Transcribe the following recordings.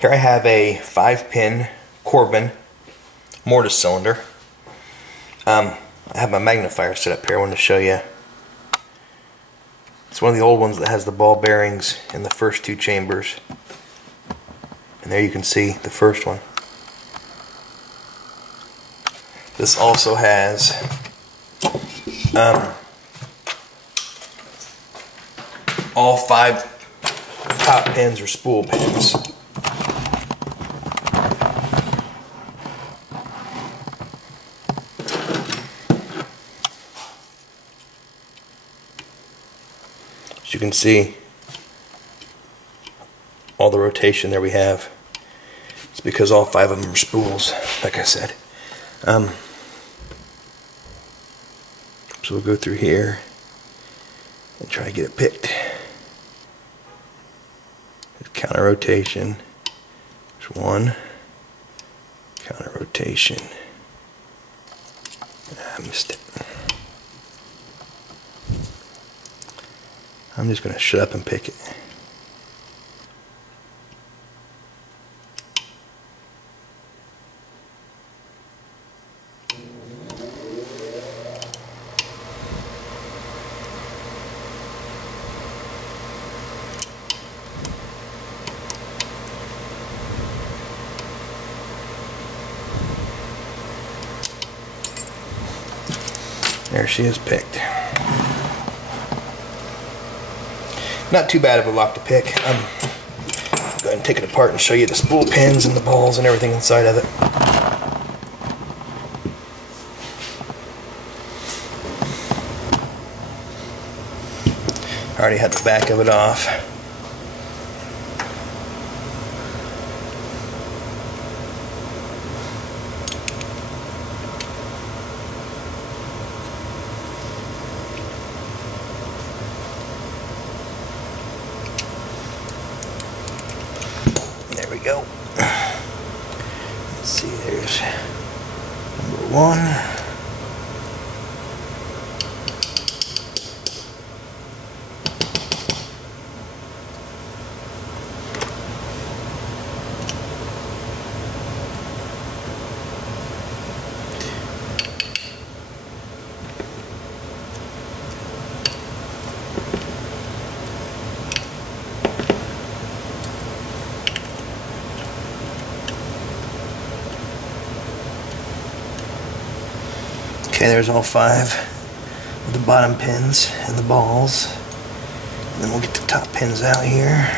Here I have a 5-pin Corbin mortise cylinder. I have my magnifier set up here. I wanted to show you. It's one of the old ones that has the ball bearings in the first 2 chambers. And there you can see the first one. This also has all 5 top pins or spool pins. As you can see, all the rotation there we have. It's because all 5 of them are spools, like I said. So we'll go through here and try to get it picked. Counter rotation. There's 1. Counter rotation. I missed it. I'm just going to shut up and pick it. There she is picked. Not too bad of a lock to pick. Go ahead and take it apart and show you the spool pins and the balls and everything inside of it. I already had the back of it off. There we go. Let's see, there's number 1. Okay, there's all 5 of the bottom pins and the balls. And then we'll get the top pins out here.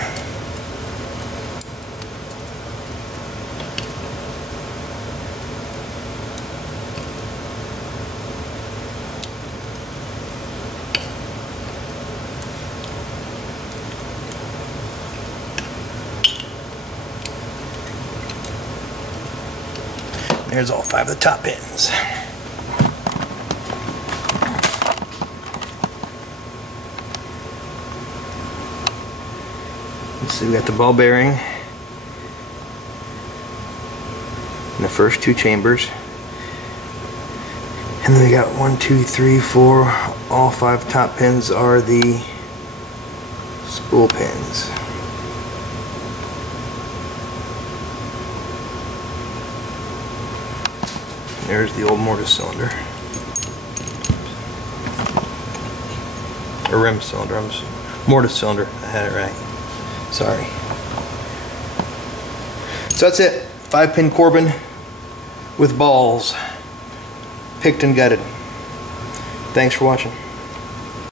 There's all 5 of the top pins. So we got the ball bearing in the first 2 chambers, and then we got 1, 2, 3, 4. All 5 top pins are the spool pins. There's the old mortise cylinder, or rim cylinder. Mortise cylinder. I had it right. Sorry. So that's it. 5-pin Corbin with balls, picked and gutted. Thanks for watching.